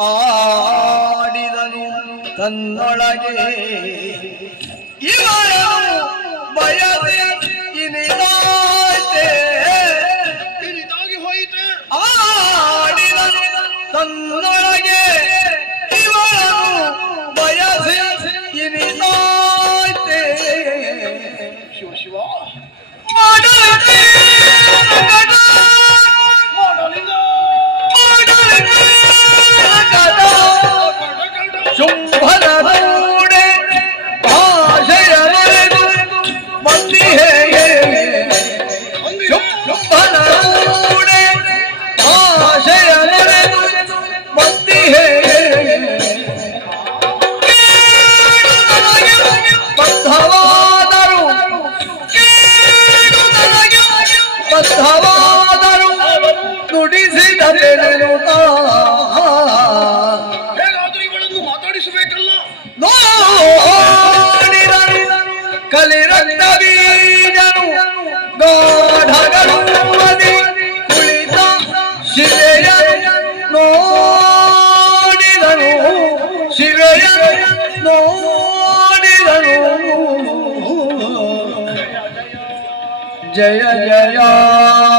ಆಡಿದನು ತನ್ನೊಳಗೆ ಇವನು ಬಯದೆ ಇನ್ನಿದ ಮಾಧವಾದರು ನುಡಿಸಿದರೆ ಹೇಗಾದರಿಗಳನ್ನು ಮಾತಾಡಿಸಬೇಕಲ್ಲ? ನೋಡಿದರು ಬೀಜನು ಗಾಢಗಳು ಕುಳಿತ ಶಿಲೆ जय जया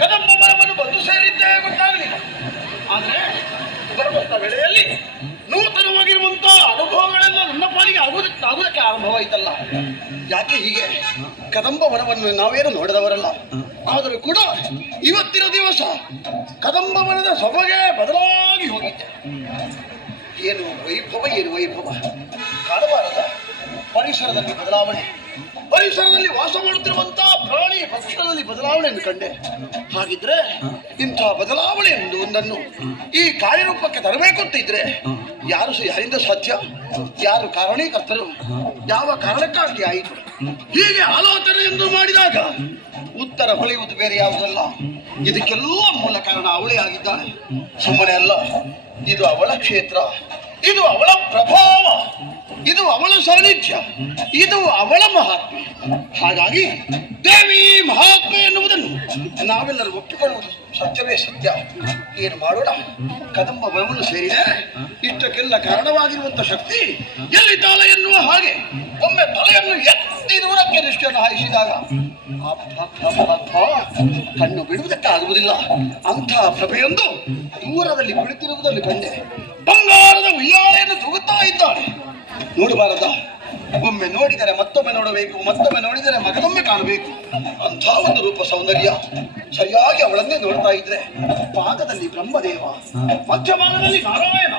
ಕದಂಬ ಮರವನ್ನು ಬಂದು ಸೇರಿದ್ದೇ ಗೊತ್ತಾಗಲಿಲ್ಲ. ಆದರೆ ಬರುವಂತ ವೇಳೆಯಲ್ಲಿ ನೂತನವಾಗಿರುವಂಥ ಅನುಭವಗಳೆಲ್ಲ ನನ್ನ ಪಾಲಿಗೆ ಆಗುವುದಕ್ಕೆ ಆಗುವುದಕ್ಕೆ ಆರಂಭ ಯಾಕೆ ಹೀಗೆ? ಕದಂಬ ವನವನ್ನು ನಾವೇನು ನೋಡಿದವರಲ್ಲ. ಆದರೂ ಕೂಡ ಇವತ್ತಿನ ದಿವಸ ಕದಂಬ ವನದ ಸೊಬಗೆ ಬದಲಾಗಿ ಹೋಗಿದೆ ಏನು ವೈಭವ ಏನು ವೈಭವ? ಕಾಣಬಾರದ ಪರಿಸರದಲ್ಲಿ ಬದಲಾವಣೆ. ಪರಿಸರದಲ್ಲಿ ವಾಸ ಮಾಡುತ್ತಿರುವಂತ ಪ್ರಾಣಿ ಪಕ್ಷಿಗಳಲ್ಲಿ ಬದಲಾವಣೆಯನ್ನು ಕಂಡೆ. ಹಾಗಿದ್ರೆ ಇಂತಹ ಬದಲಾವಣೆ ಎಂದು ಒಂದನ್ನು ಈ ಕಾರ್ಯರೂಪಕ್ಕೆ ತರಬೇಕು ಅಂತ ಇದ್ರೆ ಯಾರು ಯಾರಿಂದ ಸಾಧ್ಯ? ಯಾರು ಕಾರಣೀಕರ್ತರು? ಯಾವ ಕಾರಣಕ್ಕಾಗಿ ಆಯಿತು? ಹೀಗೆ ಆಲೋಚನೆ ಎಂದು ಮಾಡಿದಾಗ ಉತ್ತರ ಹೊಳೆಯುವುದು ಬೇರೆ ಯಾವುದಲ್ಲ. ಇದಕ್ಕೆಲ್ಲ ಮೂಲ ಕಾರಣ ಅವಳೇ ಆಗಿದ್ದಾಳೆ. ಸುಮ್ಮನೆ ಅಲ್ಲ, ಇದು ಅವಳ ಕ್ಷೇತ್ರ, ಇದು ಅವಳ ಪ್ರಭಾವ. ಇದು ಅವಳ ಸಾನ್ನಿಧ್ಯ. ಇದು ಅವಳ ಮಹಾತ್ಮೆ. ಹಾಗಾಗಿ ದೇವಿ ಮಹಾತ್ಮೆ ಎನ್ನುವುದನ್ನು ನಾವೆಲ್ಲರೂ ಒಪ್ಪಿಕೊಳ್ಳುವುದು ಸತ್ಯವೇ ಸತ್ಯ. ಏನು ಮಾಡೋಣ? ಕದಂಬ ಬಲವನ್ನು ಸೇರಿದೆ ಇಷ್ಟಕ್ಕೆಲ್ಲ ಕಾರಣವಾಗಿರುವಂತ ಶಕ್ತಿ ಎಲ್ಲಿದ್ದಾಳೆ ಎನ್ನುವ ಹಾಗೆ ಒಮ್ಮೆ ತಲೆಯನ್ನು ಎತ್ತಿ ದೂರಕ್ಕೆ ದೃಷ್ಟಿಯನ್ನು ಹಾಯಿಸಿದಾಗ ಕಣ್ಣು ಬಿಡುವುದಕ್ಕೆ ಆಗುವುದಿಲ್ಲ ಅಂತಹ ಪ್ರಭೆಯೊಂದು ದೂರದಲ್ಲಿ ಕುಳಿತಿರುವುದನ್ನು ಕಂಡೆ ಬಂಗಾರದ ಉಯ್ಯಾಳೆಯನ್ನು ತೂಗುತ್ತಾ ಇದ್ದಾಳೆ. ನೋಡಬಾರದ? ಒಮ್ಮೆ ನೋಡಿದರೆ ಮತ್ತೊಮ್ಮೆ ನೋಡಬೇಕು, ಮತ್ತೊಮ್ಮೆ ನೋಡಿದರೆ ಮಗನೊಮ್ಮೆ ಕಾಣಬೇಕು. ಅಂಥ ಒಂದು ರೂಪ ಸೌಂದರ್ಯ. ಸರಿಯಾಗಿ ಅವಳನ್ನೇ ನೋಡ್ತಾ ಇದ್ರೆ ಪಾದದಲ್ಲಿ ಬ್ರಹ್ಮದೇವ ಮಧ್ಯಮಾನದಲ್ಲಿ ನಾರಾಯಣ,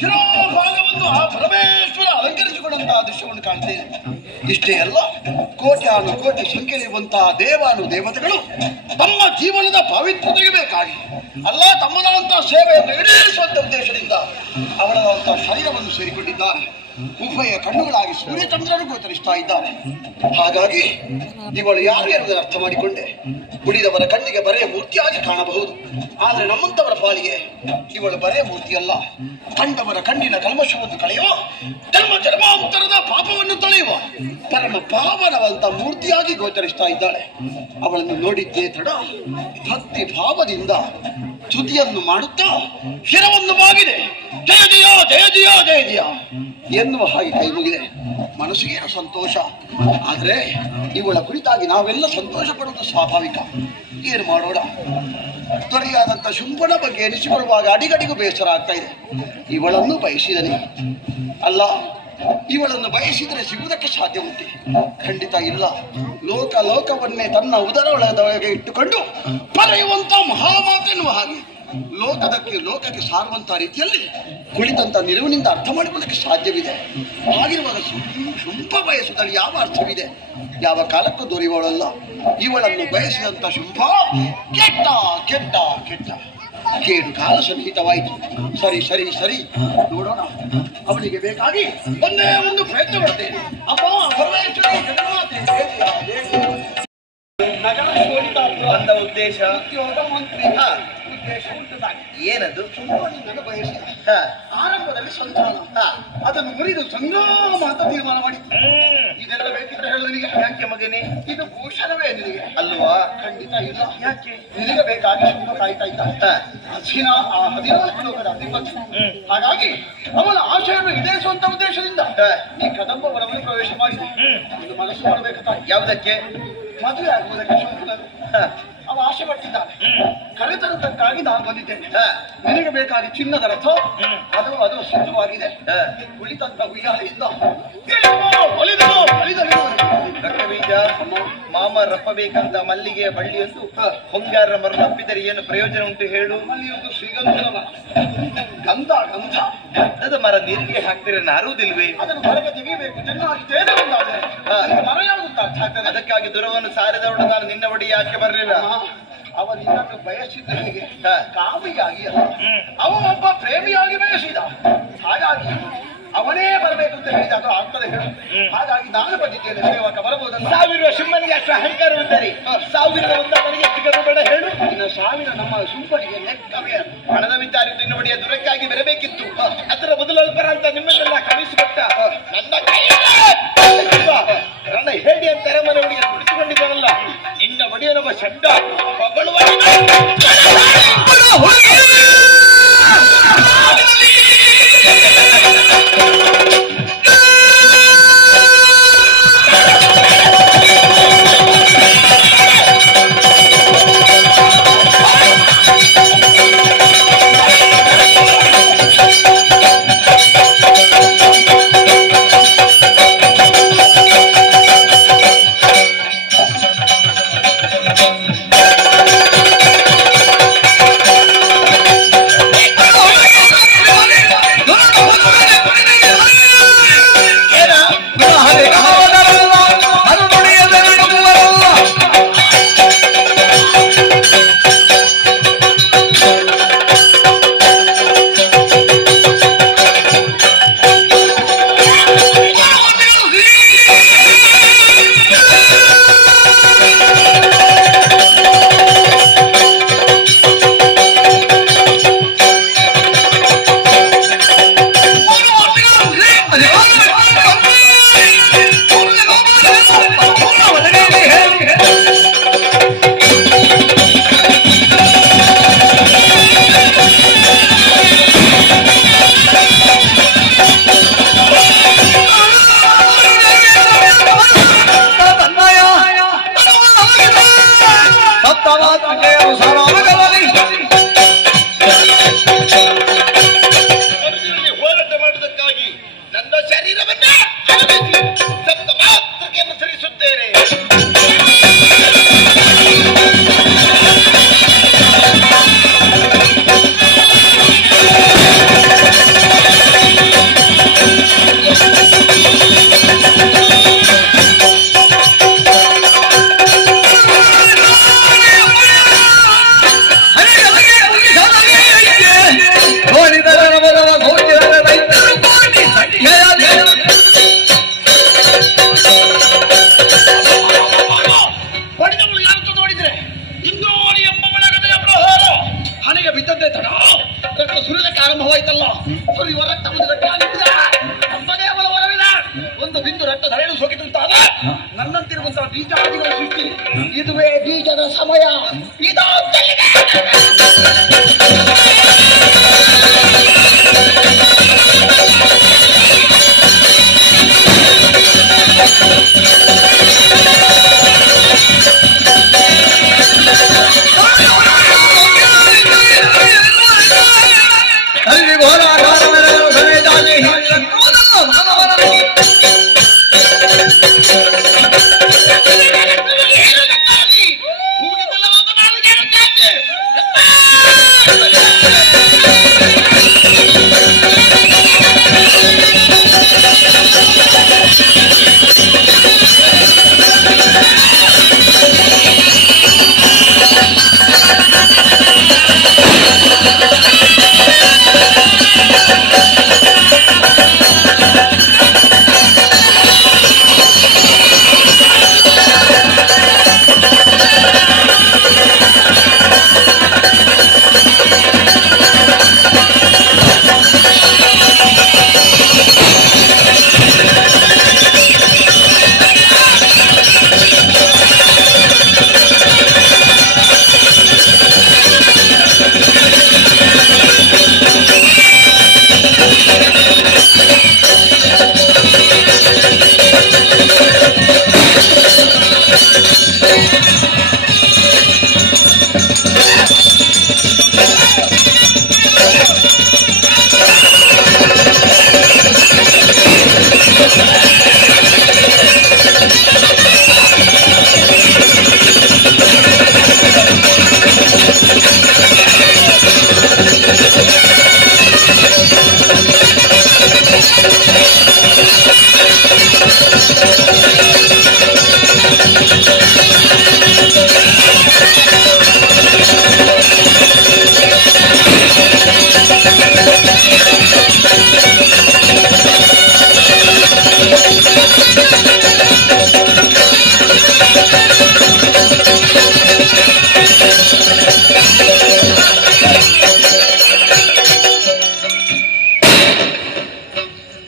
ಶಿರೋಭಾಗವನ್ನು ಆ ಪರಮೇಶ್ವರ ಅಲಂಕರಿಸಿಕೊಂಡಂತಹ ದೃಶ್ಯವನ್ನು ಕಾಣ್ತೇನೆ ಇಷ್ಟೇ ಅಲ್ಲ, ಕೋಟ್ಯಾನು ಕೋಟಿ ಸಂಖ್ಯೆಯಲ್ಲಿರುವಂತಹ ದೇವಾನು ದೇವತೆಗಳು ತಮ್ಮ ಜೀವನದ ಪಾವಿತ್ರ್ಯತೆಗೆ ಬೇಕಾಗಿ, ಅಲ್ಲ, ತಮ್ಮದಾದಂತಹ ಸೇವೆಯನ್ನು ಈಡೇರಿಸುವಂತ ಉದ್ದೇಶದಿಂದ ಅವಳದಂತಹ ಶರೀರವನ್ನು ಸೇರಿಕೊಂಡಿದ್ದಾರೆ. ಉಭಯ ಕಣ್ಣುಗಳಾಗಿ ಸೂರ್ಯಚಂದ್ರರು ಗೋಚರಿಸ್ತಾ ಇದ್ದಾರೆ ಹಾಗಾಗಿ ಇವಳು ಯಾರು ಎನ್ನುವುದನ್ನು ಅರ್ಥ ಮಾಡಿಕೊಂಡೆ. ಉಳಿದವರ ಕಣ್ಣಿಗೆ ಬರೆಯ ಮೂರ್ತಿಯಾಗಿ ಕಾಣಬಹುದು. ಆದರೆ ನಮ್ಮಂತವರ ಪಾಲಿಗೆ ಇವಳು ಬರೆಯ ಮೂರ್ತಿಯಲ್ಲ. ಕಂಡವರ ಕಣ್ಣಿನ ಕಲ್ಮಶವನ್ನು ಕಳೆಯುವ ಧರ್ಮ ಜನ್ಮಾಂತರದ ಪಾಪವನ್ನು ತೊಳೆಯುವ ಪರಮ ಪಾವನವಂತ ಮೂರ್ತಿಯಾಗಿ ಗೋಚರಿಸ್ತಾ ಇದ್ದಾಳೆ. ಅವಳನ್ನು ನೋಡಿದ್ದೇ ತಡ ಭಕ್ತಿ ಭಾವದಿಂದ ತುದಿಯನ್ನು ಮಾಡುತ್ತಾ ಶಿರವನ್ನು ಬಾಗಿದೆ. ಜಯ ಜಯ ಜಯ ಜಯ ಜಯ ಜಯ ಎನ್ನುವ ಹಾಗೆ ಕೈ ಮುಗಿದೆ ಮನಸ್ಸಿಗೆ ಸಂತೋಷ. ಆದ್ರೆ ಇವಳ ಕುರಿತಾಗಿ ನಾವೆಲ್ಲ ಸಂತೋಷ ಪಡುವುದು ಸ್ವಾಭಾವಿಕ. ಏನು ಮಾಡೋಣ? ತೊರೆಯಾದಂಥ ಶುಂಭನ ಬಗ್ಗೆ ಎನಿಸಿಕೊಳ್ಳುವಾಗ ಅಡಿಗಡಿಗೂ ಬೇಸರ ಆಗ್ತಾ ಇದೆ. ಇವಳನ್ನು ಬಯಸಿದನೆ. ಅಲ್ಲ, ಇವಳನ್ನು ಬಯಸಿದರೆ ಸಿಗುವುದಕ್ಕೆ ಸಾಧ್ಯ ಉಂಟು. ಖಂಡಿತ ಇಲ್ಲ. ಲೋಕ ಲೋಕವನ್ನೇ ತನ್ನ ಉದರ ಒಳಗೆ ಇಟ್ಟುಕೊಂಡು ಪಡೆಯುವಂತ ಮಹಾಮಾತೆನ್ನುವ ಹಾಗೆ. ಲೋಕದಕ್ಕೆ ಲೋಕಕ್ಕೆ ಸಾರುವಂತ ರೀತಿಯಲ್ಲಿ ಕುಳಿತಂತ ನಿಲುವಿನಿಂದ ಅರ್ಥ ಮಾಡಿಕೊಳ್ಳಕ್ಕೆ ಸಾಧ್ಯವಿದೆ. ಆಗಿರುವಾಗ ಶುಂಭ ಬಯಸುವುದರಲ್ಲಿ ಯಾವ ಅರ್ಥವಿದೆ? ಯಾವ ಕಾಲಕ್ಕೂ ದೊರೆಯುವವಳಲ್ಲ. ಇವಳನ್ನು ಬಯಸಿದಂತ ಶುಂಭ ಕೆಟ್ಟ ಕೆಟ್ಟ ಕೆಟ್ಟ. ಕೇಳು ಕಾಲ ಸನ್ನಿಹಿತವಾಯಿತು. ಸರಿ ಸರಿ ಸರಿ. ನೋಡೋಣ. ಅವನಿಗೆ ಬೇಕಾಗಿ ಒಂದೇ ಒಂದು ಪ್ರಯತ್ನ ಮಾಡ್ತೇನೆ ಅಪ್ಪ ಪರಮೇಶ್ವರಿ. ನಗರ ಶೋಭಿತ ಬಂದ ಉದ್ದೇಶ. ಮಂತ್ರಿ. ಉದ್ದೇಶ ತಾನೆ. ಏನದು? ಶುಂಭನಿಂದಲೂ ಬಯಸಿದ ಹ. ಆರಂಭದಲ್ಲಿ ಸಂತಾನ. ಹ. ಅದನ್ನು ಮುರಿದು ಸಂಗಮ ಅಂತ ತೀರ್ಮಾನ ಮಾಡಿತ್ತು ಇದೆಲ್ಲ ಬೇಕಿದ್ರೆ ಹೇಳು ನಿನಗೆ. ಯಾಕೆ ಮಗನೇ? ಇದು ಭೂಷಣವೇ ನಿನಗೆ. ಅಲ್ವಾ? ಖಂಡಿತ ಇಲ್ಲ. ಯಾಕೆ? ನಿನಗೆ ಬೇಕಾಗಿ ಶುಭ ಕಾಯ್ತಾ ಇದ್ದ. ಹ. ಹಸಿನ ಆ ಹದಿನಾಲ್ಕು ಲೋಕದ ಅಧಿಪತಿ. ಹಾಗಾಗಿ ಅವನ ಆಶಯವನ್ನು ಈಡೇರಿಸುವಂತ ಉದ್ದೇಶದಿಂದ ಹ. ಈ ಕದಂಬ ವನವನ್ನು ಪ್ರವೇಶ ಮಾಡಿದೆ ಒಂದು ಮನಸ್ಸು ಮಾಡಬೇಕಂತ ಯಾವುದಕ್ಕೆ? ಮದುವೆ ಆಗುವುದಕ್ಕೆ ಶುಭ ಹ. ಅವ ಆಶೆ ಪಟ್ಟಿದ್ದಾನೆ ಕರೆತರದಕ್ಕಾಗಿ ನಾನು ಬಂದಿದ್ದೇನೆ. ನಿನಗೆ ಬೇಕಾದ ಚಿನ್ನದ ರಥ. ಅದು ಅದು ಸಿದ್ಧವಾಗಿದೆ. ಕುಳಿತಂತ ಉಯ್ಯಾಲೆಯಿಂದ ಒಲಿದನು ಒಲಿದು, ರಕ್ತಬೀಜ ಮಾಮ ರಪ್ಪಬೇಕಂತ ಮಲ್ಲಿಗೆ ಬಳ್ಳಿಯೊಂದು ಹೊಂಗಾರ ಮರ ರಪ್ಪಿದರೆ ಏನು ಪ್ರಯೋಜನ ಉಂಟು ಹೇಳು? ಶ್ರೀಗಂಧದ ಮರ ಗಂಧ ಗಂಧ. ಗಂಧದ ಮರ ನೀರಿಗೆ ಹಾಕ್ತಿರ ನಾರುವುದಿಲ್ವೇ? ಅದನ್ನು ತೆಗಿಬೇಕು ಚೆನ್ನಾಗಿ ಬಂದಾದ್ರೆ. ಮರ ಯಾವುದು ಅದಕ್ಕಾಗಿ ದುರವನ್ನು ಸಾರಿದವಳು ನಾನು ನಿನ್ನ ಒಡಿ ಯಾಕೆ ಬರಲಿಲ್ಲ. ಅವ ನಿನ್ನನ್ನು ಬಯಸಿದ್ದ ಹೇಗೆ ಕಾಮಿಗಾಗಿ ಅಲ್ಲ. ಅವ ಒಬ್ಬ ಪ್ರೇಮಿಯಾಗಿ ಬಯಸಿದ. ಹಾಗಾಗಿ ಅವನೇ ಬರಬೇಕು ಅಂತ ಹೇಳಿದ. ಅದು ಆಗ್ತದೆ ಹೇಳು. ಹಾಗಾಗಿ ನಾನು ಬಂದಿದ್ದೇನೆ ಸೇವಕ ಸಾವಿರ ಶಿಮ್ಮನಿಗೆ ಅಷ್ಟು ಅಹಂಕಾರ ಉಂಟರಿ ಸಾವಿರದ ಒಂದ ನನಗೆ ಸಿಗದು ಬೇಡ, ಹೇಳು ಇನ್ನು ಸಾವಿರ ನಮ್ಮ ಲೆಕ್ಕವೇ ಅಲ್ಲ. ಹಣದ ವಿಚಾರ ಇನ್ನು ಬಡಿಯ ದುರಕ್ಕಾಗಿ ಬರಬೇಕಿತ್ತು ಅದರ ಬದಲಲ್ಪರ ಅಂತ ನಿಮ್ಮನ್ನೆಲ್ಲ ಇದುವೇ ಬೀಜದ ಸಮಯ. ಇದಾಗಲಿದೆ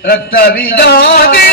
रक्त विजाति